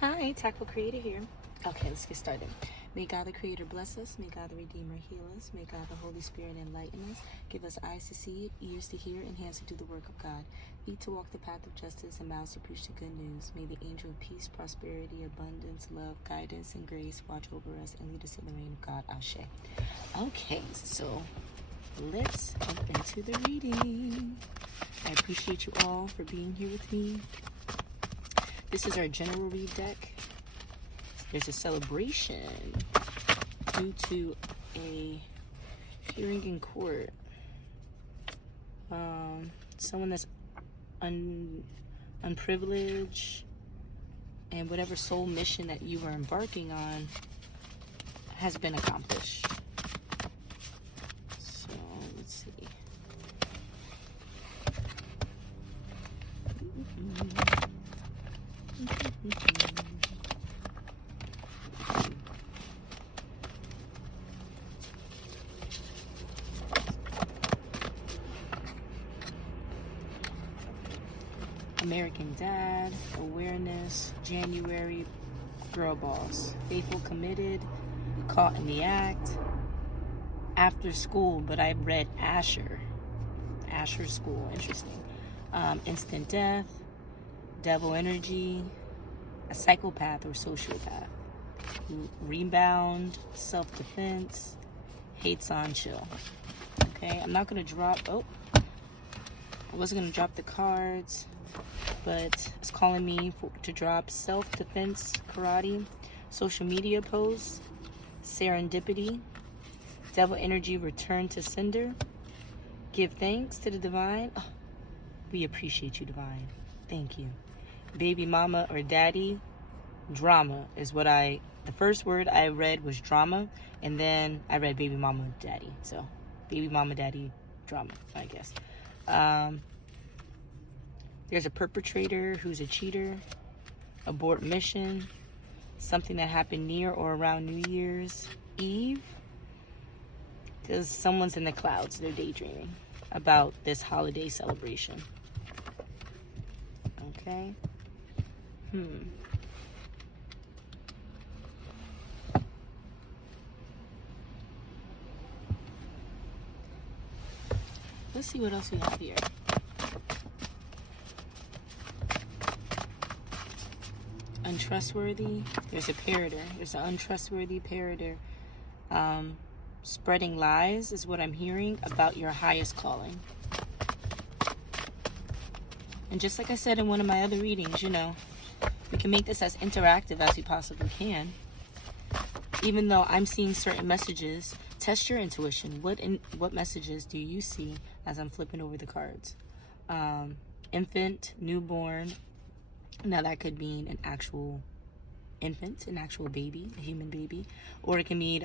Hi, TAKful Creator here. Okay, let's get started. May God the Creator bless us. May God the Redeemer heal us. May God the Holy Spirit enlighten us. Give us eyes to see, ears to hear, and hands to do the work of God. Feet to walk the path of justice and mouths to preach the good news. May the angel of peace, prosperity, abundance, love, guidance, and grace watch over us and lead us in the reign of God. Ashe. Okay, so let's jump into the reading. I appreciate you all for being here with me. This is our general read deck. There's a celebration due to a hearing in court. Someone that's unprivileged, and whatever soul mission that you are embarking on has been accomplished. So let's see. American Dad, Awareness, January, Girl Boss, Faithful, Committed, Caught in the Act, After School, but I read Asher School, interesting. Instant Death, Devil Energy, a Psychopath or Sociopath, Rebound, Self-Defense, Hates on Chill. Okay, I'm not going to drop, I wasn't going to drop the cards, but it's calling me to drop Self-Defense, Karate, Social Media Posts, Serendipity, Devil Energy, Return to Sender, Give Thanks to the Divine. Oh, we appreciate you, Divine. Thank you. Baby Mama or Daddy, Drama is what the first word I read was drama, and then I read Baby Mama, Daddy. So, Baby Mama, Daddy, Drama, I guess. There's a perpetrator who's a cheater, abort mission, something that happened near or around New Year's Eve, because someone's in the clouds, they're daydreaming about this holiday celebration. Okay. Let's see what else we have here. Untrustworthy. There's a parroter. There's an untrustworthy parroter. Spreading lies is what I'm hearing about your highest calling. And just like I said in one of my other readings, we can make this as interactive as we possibly can. Even though I'm seeing certain messages, test your intuition. What messages do you see as I'm flipping over the cards? Infant, newborn. Now that could mean an actual infant, an actual baby, a human baby, or it can mean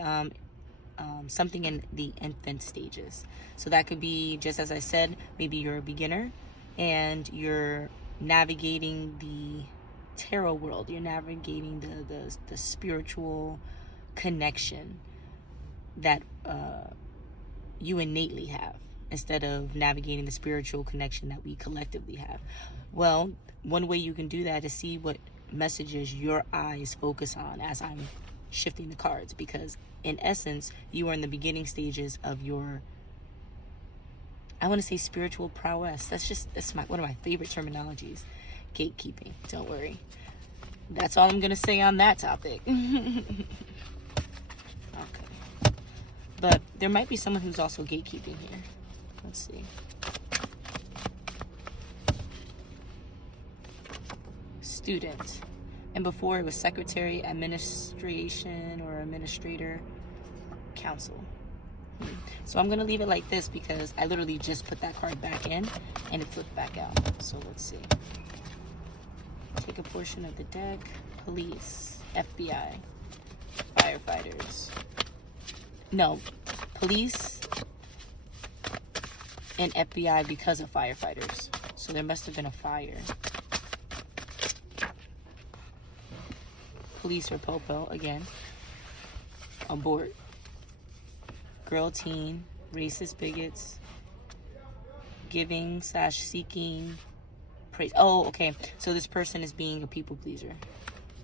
something in the infant stages. So that could be, just as I said, maybe you're a beginner and you're navigating the tarot world. You're navigating the spiritual connection that you innately have, instead of navigating the spiritual connection that we collectively have. Well, one way you can do that is see what messages your eyes focus on as I'm shifting the cards, because in essence, you are in the beginning stages of your, I want to say, spiritual prowess. That's one of my favorite terminologies. Gatekeeping. Don't worry. That's all I'm going to say on that topic. Okay. But there might be someone who's also gatekeeping here. Let's see. Student. And before it was secretary, administration, or administrator, counsel. So I'm going to leave it like this because I literally just put that card back in and it flipped back out. So let's see. Take a portion of the deck. Police, FBI, firefighters. No, police and FBI because of firefighters. So there must have been a fire. Police or popo again. Abort. Girl, teen, racist, bigots, giving/seeking praise. Oh, okay. So this person is being a people pleaser.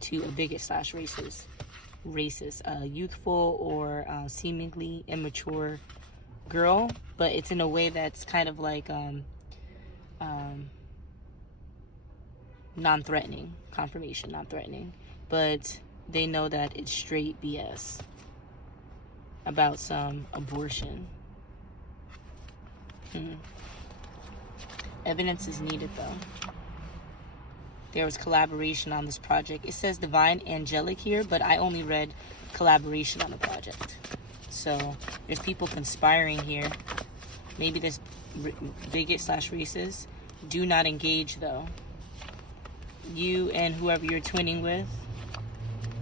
to a bigot slash racist, youthful or seemingly immature girl, but it's in a way that's kind of like non-threatening, confirmation, non-threatening, but they know that it's straight BS about some abortion. Evidence is needed though. There was collaboration on this project. It says divine angelic here, but I only read collaboration on the project. So there's people conspiring here. Maybe this bigot slash racist. Do not engage though. You and whoever you're twinning with,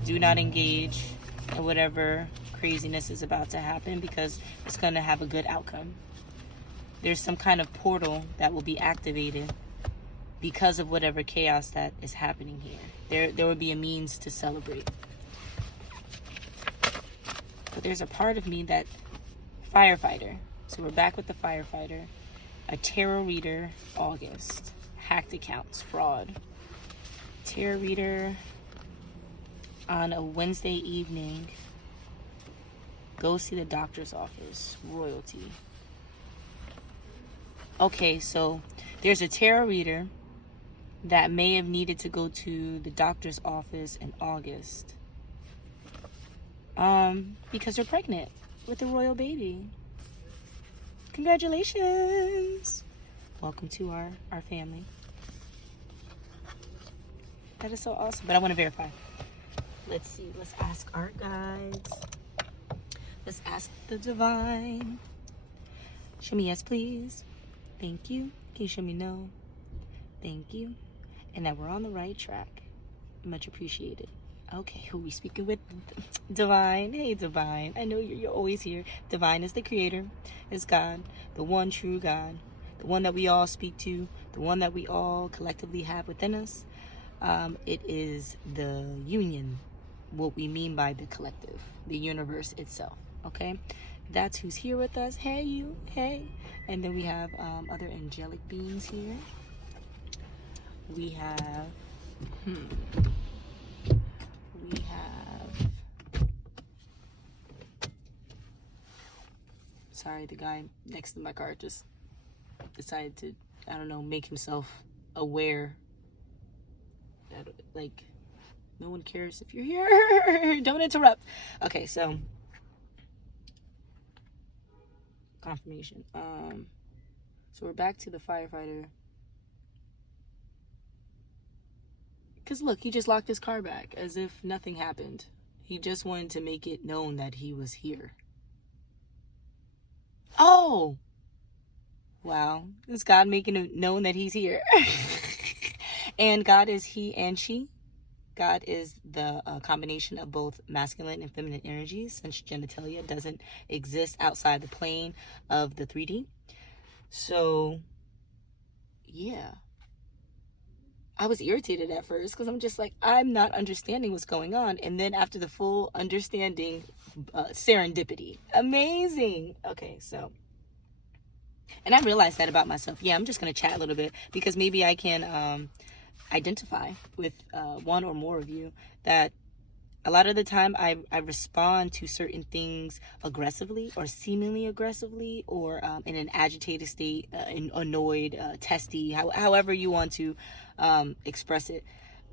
do not engage in whatever craziness is about to happen, because it's going to have a good outcome. There's some kind of portal that will be activated because of whatever chaos that is happening here. There will be a means to celebrate. But there's a part of me that firefighter. So we're back with the firefighter. A tarot reader, August. Hacked accounts, fraud. Tarot reader on a Wednesday evening. Go see the doctor's office, royalty. Okay, so there's a tarot reader that may have needed to go to the doctor's office in August. Because they're pregnant with a royal baby. Congratulations. Welcome to our family. That is so awesome. But I want to verify. Let's see. Let's ask our guides. Let's ask the divine. Show me yes, please. Thank you. Can you show me no? Thank you. And that we're on the right track. Much appreciated. Okay, who are we speaking with? Divine. Hey, Divine. I know you're always here. Divine is the creator. Is God. The one true God. The one that we all speak to. The one that we all collectively have within us. It is the union. What we mean by the collective. The universe itself. Okay? That's who's here with us. Hey, you. Hey. And then we have other angelic beings here. We have... We have... Sorry, the guy next to my car just decided to, I don't know, make himself aware that, like, no one cares if you're here. Don't interrupt. Okay, so... confirmation. So we're back to the firefighter. Because look, he just locked his car back as if nothing happened. He just wanted to make it known that he was here. Oh! Wow. Is God making it known that he's here? And God is he and she. God is the combination of both masculine and feminine energies, since genitalia doesn't exist outside the plane of the 3D. So, yeah. I was irritated at first because I'm just like, I'm not understanding what's going on. And then after the full understanding, serendipity. Amazing. Okay, so. And I realized that about myself. Yeah, I'm just going to chat a little bit because maybe I can identify with one or more of you that a lot of the time I respond to certain things aggressively or seemingly aggressively or in an agitated state, annoyed, testy, however you want to express it,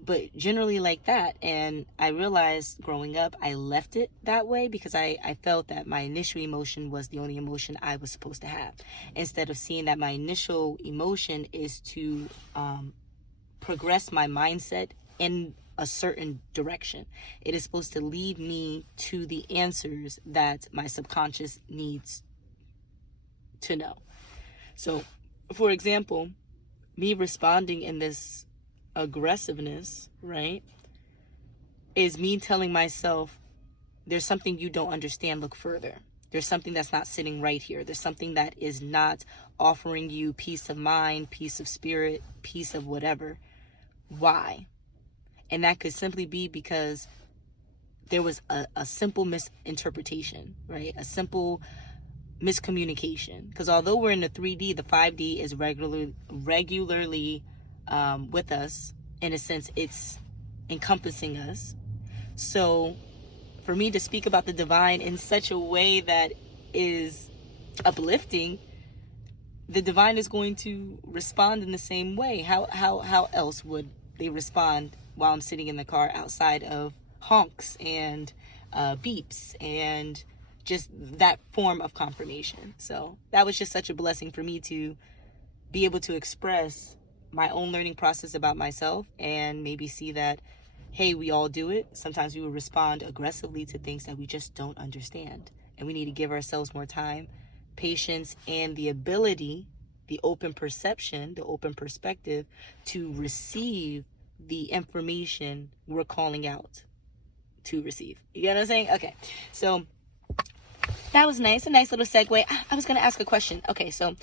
but generally like that. And I realized growing up I left it that way because I felt that my initial emotion was the only emotion I was supposed to have, instead of seeing that my initial emotion is to progress my mindset in a certain direction. It is supposed to lead me to the answers that my subconscious needs to know. So, for example, me responding in this aggressiveness, right, is me telling myself, there's something you don't understand, look further. There's something that's not sitting right here. There's something that is not offering you peace of mind, peace of spirit, peace of whatever. Why? And that could simply be because there was a simple misinterpretation, right? A simple miscommunication. Because although we're in the 3D, the 5D is regularly with us. In a sense, it's encompassing us. So for me to speak about the divine in such a way that is uplifting, the divine is going to respond in the same way. How else would they respond while I'm sitting in the car outside of honks and beeps and just that form of confirmation? So that was just such a blessing for me to be able to express my own learning process about myself, and maybe see that, hey, we all do it. Sometimes we will respond aggressively to things that we just don't understand, and we need to give ourselves more time, patience, and the ability, the open perception, the open perspective to receive the information we're calling out to receive. You get what I'm saying? Okay, so that was nice. A nice little segue. I was going to ask a question. Okay, so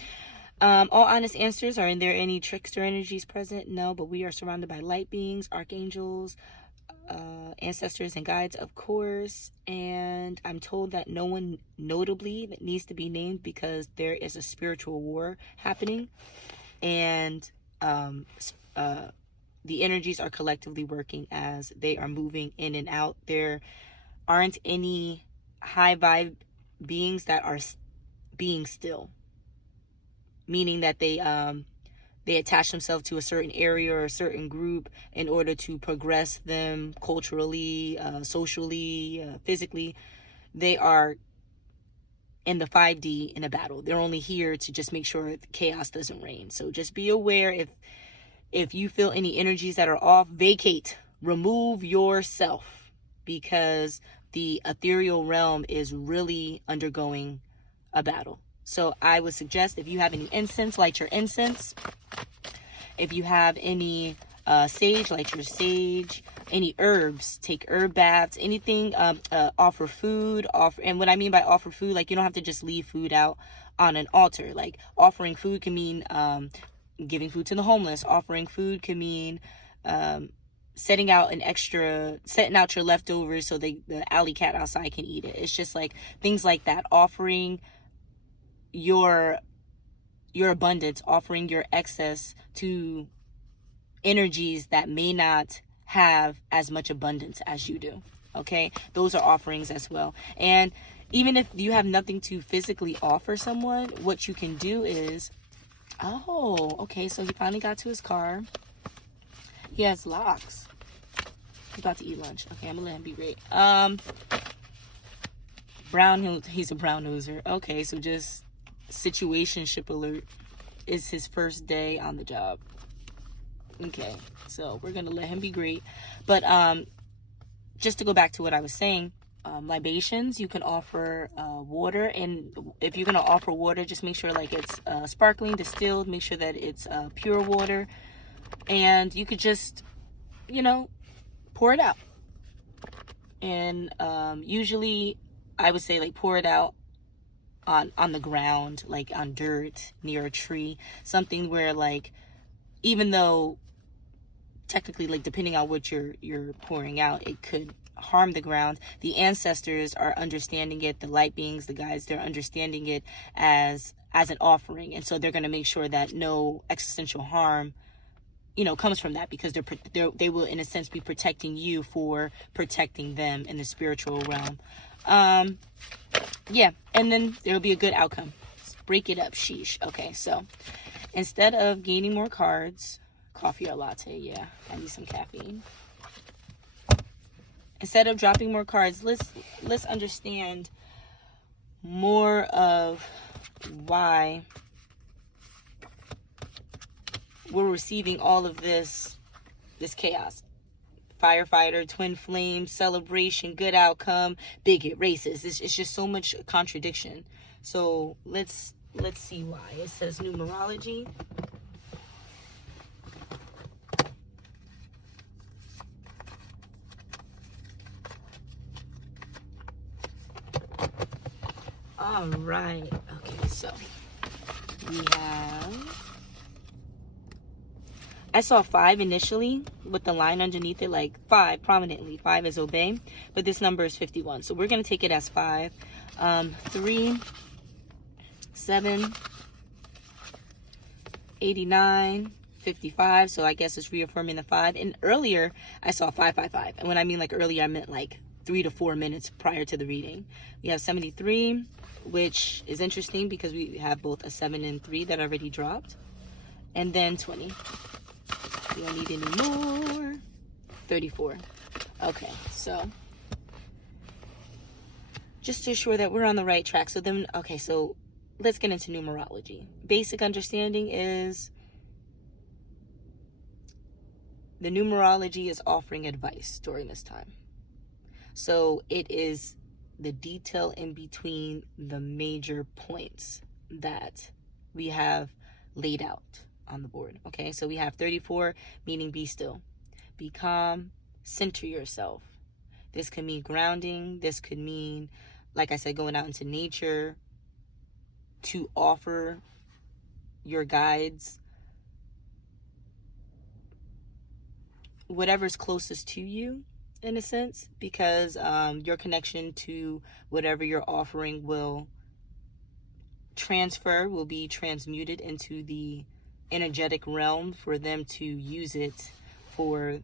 all honest answers. Are there any trickster energies present? No, but we are surrounded by light beings, archangels, ancestors, and guides, of course. And I'm told that no one notably that needs to be named because there is a spiritual war happening, and the energies are collectively working as they are moving in and out. There aren't any high vibe beings that are being still, meaning that they attach themselves to a certain area or a certain group in order to progress them culturally, socially, physically. They are in the 5D in a battle. They're only here to just make sure chaos doesn't reign. So just be aware, if you feel any energies that are off, vacate, remove yourself, because the ethereal realm is really undergoing a battle. So I would suggest, if you have any incense, light your incense. If you have any sage, light your sage. Any herbs, take herb baths. Anything, offer food. And what I mean by offer food, like, you don't have to just leave food out on an altar. Like, offering food can mean giving food to the homeless. Offering food can mean setting out your leftovers so the alley cat outside can eat it. It's just like things like that. Offering your abundance, offering your excess to energies that may not have as much abundance as you do. Okay, those are offerings as well. And even if you have nothing to physically offer someone, what you can do is, oh, okay, so he finally got to his car. He has locks. He's about to eat lunch. Okay, I'm gonna let him be great. He's a brown noser. Okay, so just situationship alert. Is his first day on the job. Okay, so we're gonna let him be great. But just to go back to what I was saying, libations, you can offer water, and if you're gonna offer water, just make sure like it's sparkling, distilled. Make sure that it's pure water, and you could just, pour it out. And usually I would say, like, pour it out on the ground, like on dirt near a tree, something where, like, even though technically, like, depending on what you're pouring out, it could harm the ground, the ancestors are understanding it, the light beings, the guides, they're understanding it as an offering, and so they're going to make sure that no existential harm comes from that, because they will in a sense be protecting you for protecting them in the spiritual realm. Yeah, and then there'll be a good outcome. Break it up, sheesh. Okay, so instead of gaining more cards, coffee or latte, yeah, I need some caffeine. Instead of dropping more cards, let's understand more of why we're receiving all of this chaos. Firefighter, twin flames, celebration, good outcome, bigot, racist. It's just so much contradiction. So let's see why. It says numerology. All right. Okay, so we have, I saw 5 initially with the line underneath it, like 5 prominently. 5 is obey, but this number is 51. So we're going to take it as 5. 3, 7, 89, 55, so I guess it's reaffirming the 5. And earlier I saw 555, and when I mean like earlier, I meant like 3 to 4 minutes prior to the reading. We have 73, which is interesting because we have both a 7 and 3 that already dropped, and then 20. We don't need any more. 34. Okay, so just to ensure that we're on the right track. So then, okay, so let's get into numerology. Basic understanding is the numerology is offering advice during this time. So it is the detail in between the major points that we have laid out on the board. Okay, so we have 34, meaning be still, be calm, center yourself. This could mean grounding. This could mean, like I said, going out into nature to offer your guides whatever's closest to you, in a sense, because your connection to whatever you're offering will be transmuted into the energetic realm for them to use it for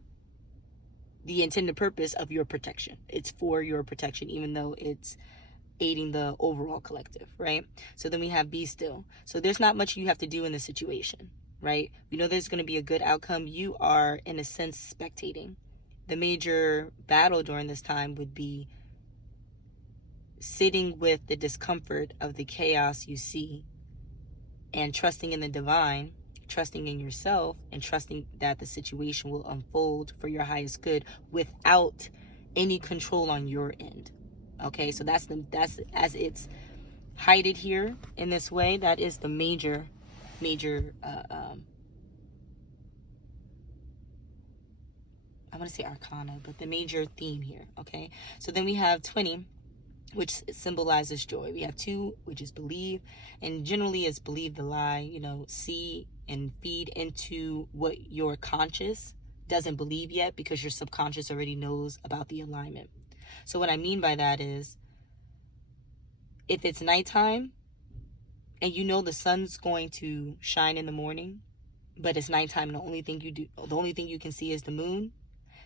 the intended purpose of your protection. It's for your protection, even though it's aiding the overall collective, right? So then we have be still. So there's not much you have to do in the situation, right? We know there's going to be a good outcome. You are, in a sense, spectating. The major battle during this time would be sitting with the discomfort of the chaos you see and trusting in the divine, trusting in yourself, and trusting that the situation will unfold for your highest good without any control on your end. Okay, so that's as it's hided here in this way. That is the major I want to say arcana, but the major theme here. Okay, so then we have 20, which symbolizes joy. We have 2, which is believe, and generally is believe the lie, see and feed into what your conscious doesn't believe yet, because your subconscious already knows about the alignment. So what I mean by that is, if it's nighttime and you know the sun's going to shine in the morning, but it's nighttime and the only thing you can see is the moon,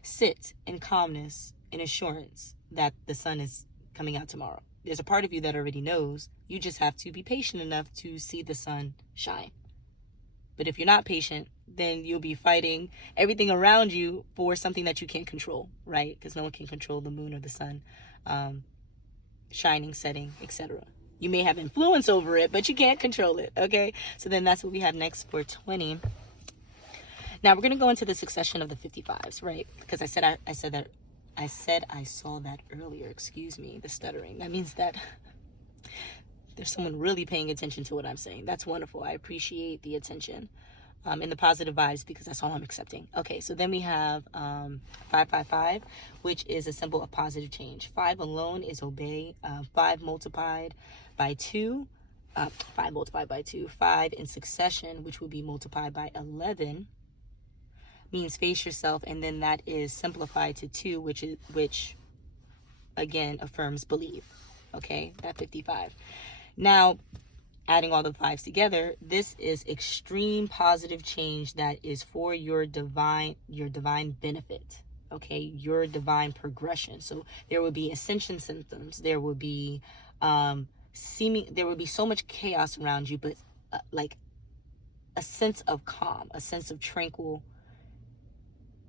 sit in calmness and assurance that the sun is coming out tomorrow. There's a part of you that already knows. You just have to be patient enough to see the sun shine. But if you're not patient, then you'll be fighting everything around you for something that you can't control, right? Because no one can control the moon or the sun shining, setting, etc. You may have influence over it, but you can't control it, okay? So then that's what we have next for 20. Now we're going to go into the succession of the 55s, right? Because I said I saw that earlier. Excuse me, the stuttering. That means that there's someone really paying attention to what I'm saying. That's wonderful. I appreciate the attention and the positive vibes, because that's all I'm accepting. Okay, so then we have 555, which is a symbol of positive change. 5 alone is obey. 5 multiplied by 2. 5 multiplied by 2. 5 in succession, which would be multiplied by 11. Means face yourself, and then that is simplified to 2, which again affirms believe. Okay, that 55. Now, adding all the 5s together, this is extreme positive change that is for your divine benefit. Okay, your divine progression. So there will be ascension symptoms. There will be there will be so much chaos around you, but like a sense of calm, a sense of tranquil.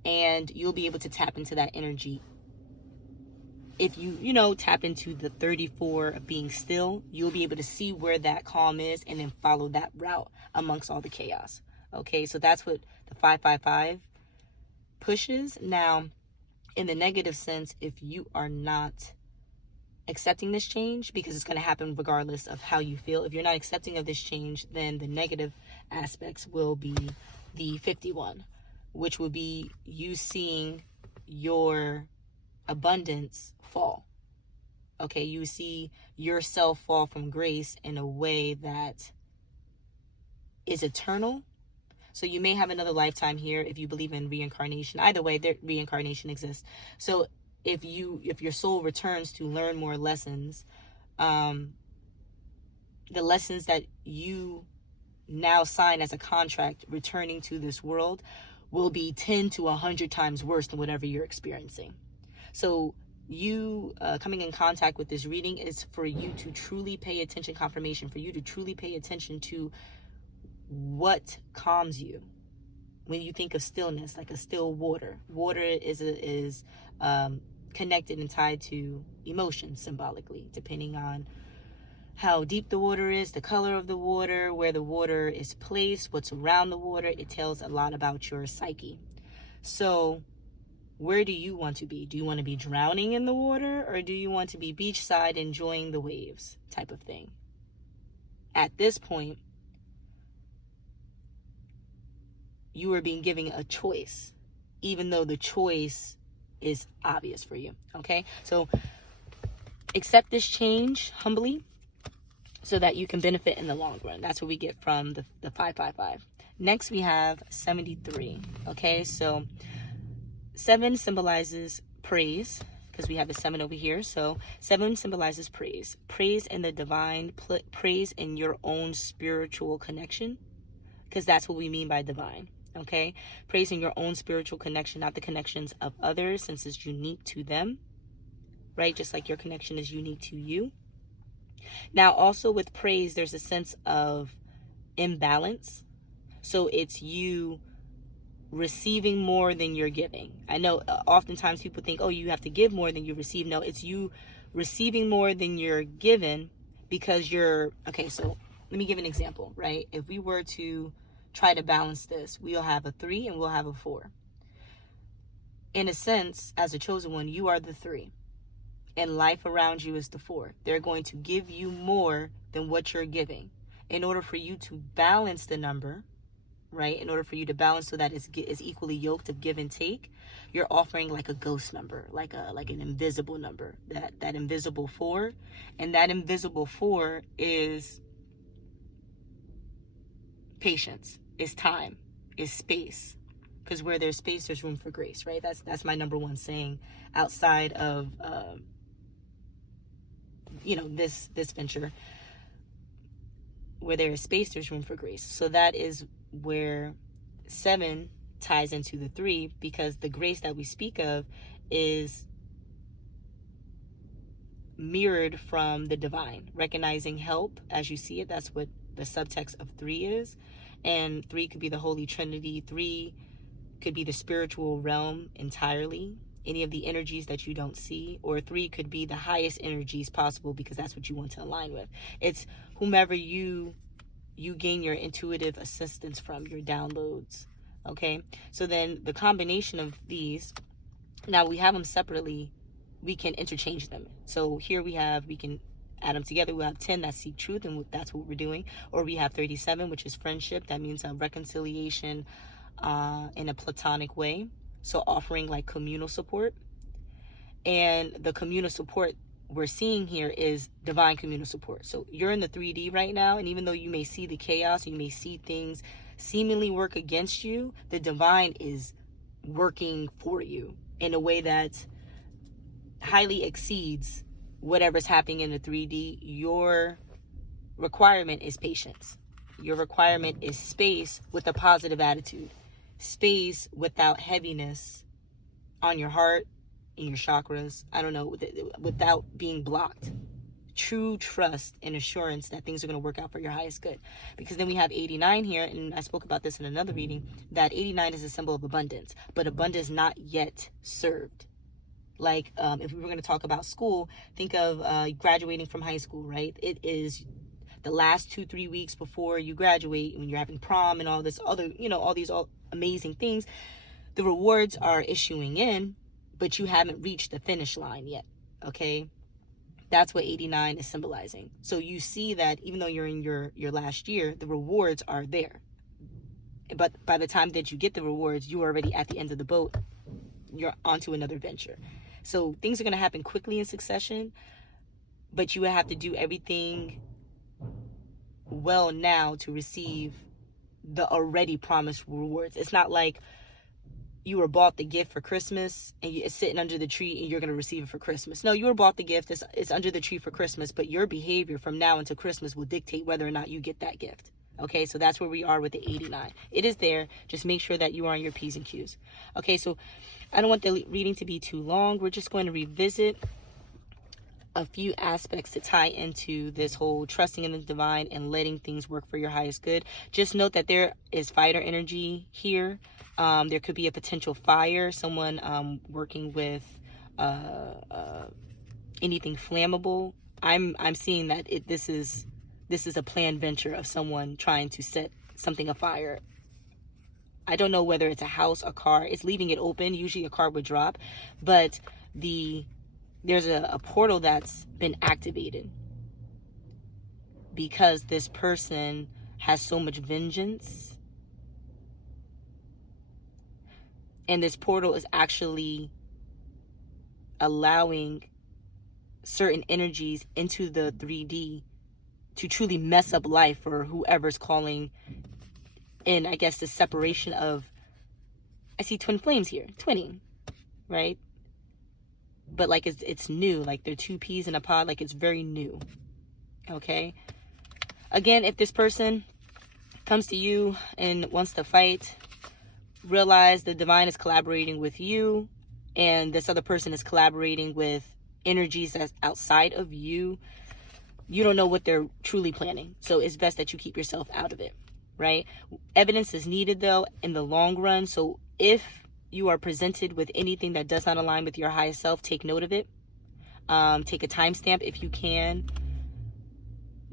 And you'll be able to tap into that energy. If you tap into the 34 of being still, you'll be able to see where that calm is and then follow that route amongst all the chaos. Okay, so that's what the 555 pushes. Now, in the negative sense, if you are not accepting this change, because it's going to happen regardless of how you feel, if you're not accepting of this change, then the negative aspects will be the 51. Which would be you seeing your abundance fall. Okay, you see yourself fall from grace in a way that is eternal. So you may have another lifetime here if you believe in reincarnation. Either way, reincarnation exists. So if your soul returns to learn more lessons, the lessons that you now sign as a contract returning to this world will be 10 to 100 times worse than whatever you're experiencing. So you coming in contact with this reading is for you to truly pay attention, confirmation, for you to truly pay attention to what calms you. When you think of stillness, like a still water. Water is connected and tied to emotions symbolically, depending on how deep the water is, the color of the water, where the water is placed, what's around the water. It tells a lot about your psyche. So where do you want to be? Do you want to be drowning in the water, or do you want to be beachside enjoying the waves type of thing? At this point, you are being given a choice, even though the choice is obvious for you. Okay, so accept this change humbly so that you can benefit in the long run. That's what we get from the 555. Next, we have 73. Okay, so 7 symbolizes praise, because we have the 7 over here. So 7 symbolizes praise. Praise in the divine, praise in your own spiritual connection, because that's what we mean by divine. Okay, praising your own spiritual connection, not the connections of others, since it's unique to them, right? Just like your connection is unique to you. Now, also with praise, there's a sense of imbalance. So it's you receiving more than you're giving. I know oftentimes people think, oh, you have to give more than you receive. No, it's you receiving more than you're given, because you're, okay, so let me give an example, right? If we were to try to balance this, we'll have a 3 and we'll have a 4. In a sense, as a chosen one, you are the 3, and life around you is the 4. They're going to give you more than what you're giving. In order for you to balance the number, right? In order for you to balance so that it's equally yoked of give and take, you're offering like a ghost number, like an invisible number, that invisible 4, and that invisible 4 is patience, is time, is space. Because where there's space, there's room for grace, right? That's my number one saying outside of this venture. Where there is space, there's room for grace. So that is where 7 ties into the 3, because the grace that we speak of is mirrored from the divine, recognizing help as you see it. That's what the subtext of 3 is. And 3 could be the Holy Trinity. 3 could be the spiritual realm entirely, any of the energies that you don't see. Or 3 could be the highest energies possible, because that's what you want to align with. It's whomever you gain your intuitive assistance from, your downloads. Okay, so then the combination of these, now we have them separately, we can interchange them. So here we can add them together. We'll have 10 that seek truth, and that's what we're doing. Or we have 37, which is friendship. That means a reconciliation in a platonic way. So offering like communal support. And the communal support we're seeing here is divine communal support. So you're in the 3D right now, and even though you may see the chaos, you may see things seemingly work against you, the divine is working for you in a way that highly exceeds whatever's happening in the 3D. Your requirement is patience. Your requirement is space with a positive attitude. Space without heaviness on your heart, in your chakras, I don't know, without being blocked. True trust and assurance that things are going to work out for your highest good. Because then we have 89 here, and I spoke about this in another reading, that 89 is a symbol of abundance, but abundance not yet served. Like if we were going to talk about school, think of graduating from high school, right? It is the last 2-3 weeks before you graduate, when you're having prom and all this other, all these amazing things. The rewards are issuing in, but you haven't reached the finish line yet. Okay, that's what 89 is symbolizing. So you see that even though you're in your last year, the rewards are there. But by the time that you get the rewards, you're already at the end of the boat. You're onto another venture. So things are going to happen quickly in succession, but you have to do everything well now to receive the already promised rewards. It's not like you were bought the gift for Christmas and it's sitting under the tree and you're going to receive it for Christmas. No, you were bought the gift. It's under the tree for Christmas, but your behavior from now until Christmas will dictate whether or not you get that gift. Okay, so that's where we are with the 89. It is there. Just make sure that you are on your P's and Q's. Okay, so I don't want the reading to be too long. We're just going to revisit a few aspects to tie into this whole trusting in the divine and letting things work for your highest good. Just note that there is fighter energy here. There could be a potential fire, someone working with anything flammable. I'm seeing that this is a planned venture of someone trying to set something afire. I don't know whether it's a house, a car. It's leaving it open. Usually a car would drop, but there's a portal that's been activated because this person has so much vengeance. And this portal is actually allowing certain energies into the 3D to truly mess up life for whoever's calling in, I guess, the separation of, I see twin flames here, twinning, right? But like it's new, like they're two peas in a pod, like it's very new. Okay, again, if this person comes to you and wants to fight, realize the divine is collaborating with you, and this other person is collaborating with energies that's outside of you. You don't know what they're truly planning, so it's best that you keep yourself out of it, right? Evidence is needed though in the long run, so if you are presented with anything that does not align with your highest self, take note of it. Take a timestamp if you can.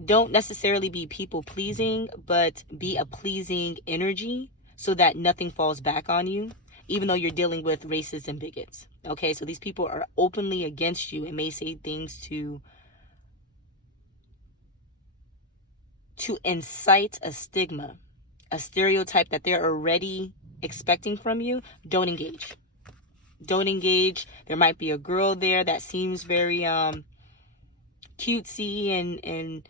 Don't necessarily be people pleasing, but be a pleasing energy so that nothing falls back on you, even though you're dealing with racists and bigots. Okay, so these people are openly against you and may say things to incite a stigma, a stereotype that they're already expecting from you. Don't engage. Don't engage. There might be a girl there that seems very cutesy and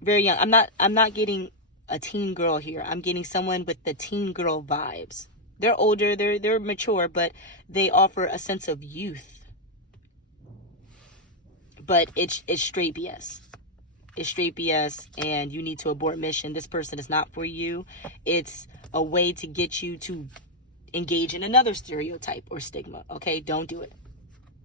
very young. I'm not getting a teen girl here. I'm getting someone with the teen girl vibes. They're older, they're mature, but they offer a sense of youth. But it's straight BS. It's straight BS, and you need to abort mission. This person is not for you. It's a way to get you to engage in another stereotype or stigma. Okay, don't do it.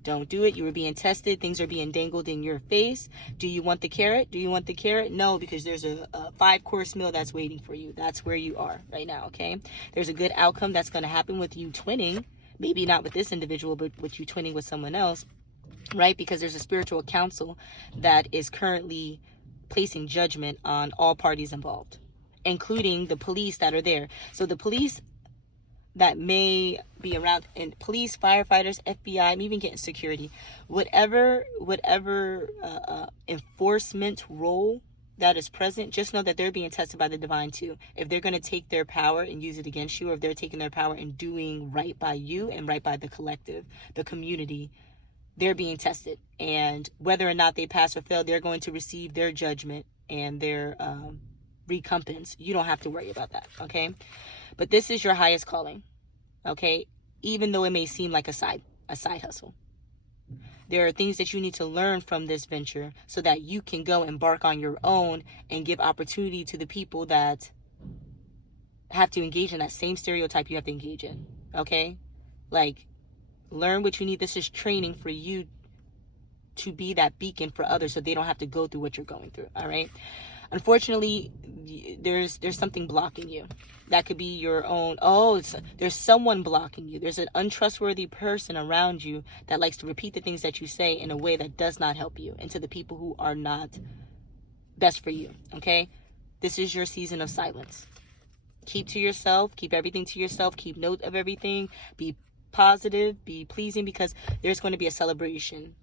Don't do it. You are being tested. Things are being dangled in your face. Do you want the carrot? Do you want the carrot? No, because there's a 5-course meal that's waiting for you. That's where you are right now, okay? There's a good outcome that's going to happen with you twinning. Maybe not with this individual, but with you twinning with someone else, right? Because there's a spiritual council that is currently placing judgment on all parties involved, including the police that are there. So the police that may be around, and police, firefighters, FBI, I'm even getting security, whatever enforcement role that is present, just know that they're being tested by the divine too. If they're going to take their power and use it against you, or if they're taking their power and doing right by you and right by the collective, the community, they're being tested. And whether or not they pass or fail, they're going to receive their judgment and their recompense. You don't have to worry about that, okay? But this is your highest calling, okay? Even though it may seem like a side hustle. There are things that you need to learn from this venture so that you can go embark on your own and give opportunity to the people that have to engage in that same stereotype you have to engage in, okay? Like, learn what you need. This is training for you to be that beacon for others so they don't have to go through what you're going through, all right? Unfortunately, there's something blocking you. That could be your own, there's someone blocking you. There's an untrustworthy person around you that likes to repeat the things that you say in a way that does not help you, and to the people who are not best for you, okay? This is your season of silence. Keep to yourself. Keep everything to yourself. Keep note of everything. Be positive. Be pleasing, because there's going to be a celebration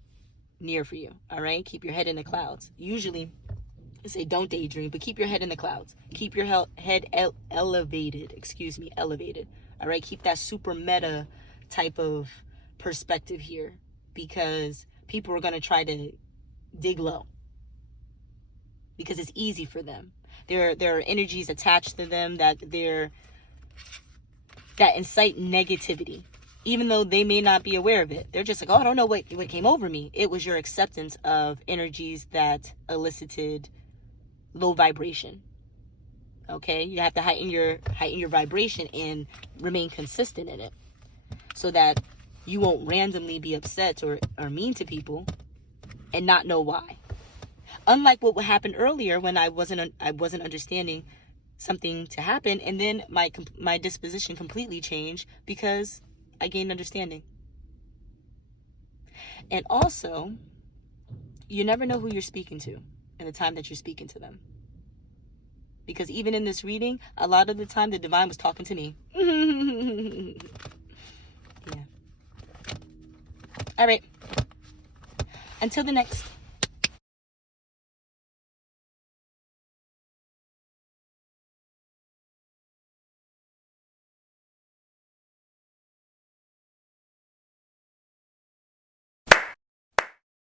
near for you, all right? Keep your head in the clouds. Usually, I say don't daydream, but keep your head in the clouds. Keep your head elevated, elevated, all right? Keep that super meta type of perspective here, because people are going to try to dig low because it's easy for them. There are energies attached to them that incite negativity, even though they may not be aware of it. They're just like, I don't know what came over me. It was your acceptance of energies that elicited low vibration. Okay, you have to heighten your vibration and remain consistent in it, so that you won't randomly be upset or mean to people and not know why. Unlike what happened earlier when I wasn't understanding something to happen, and then my disposition completely changed because I gained understanding. And also, you never know who you're speaking to in the time that you're speaking to them. Because even in this reading, a lot of the time the divine was talking to me. Yeah. All right. Until the next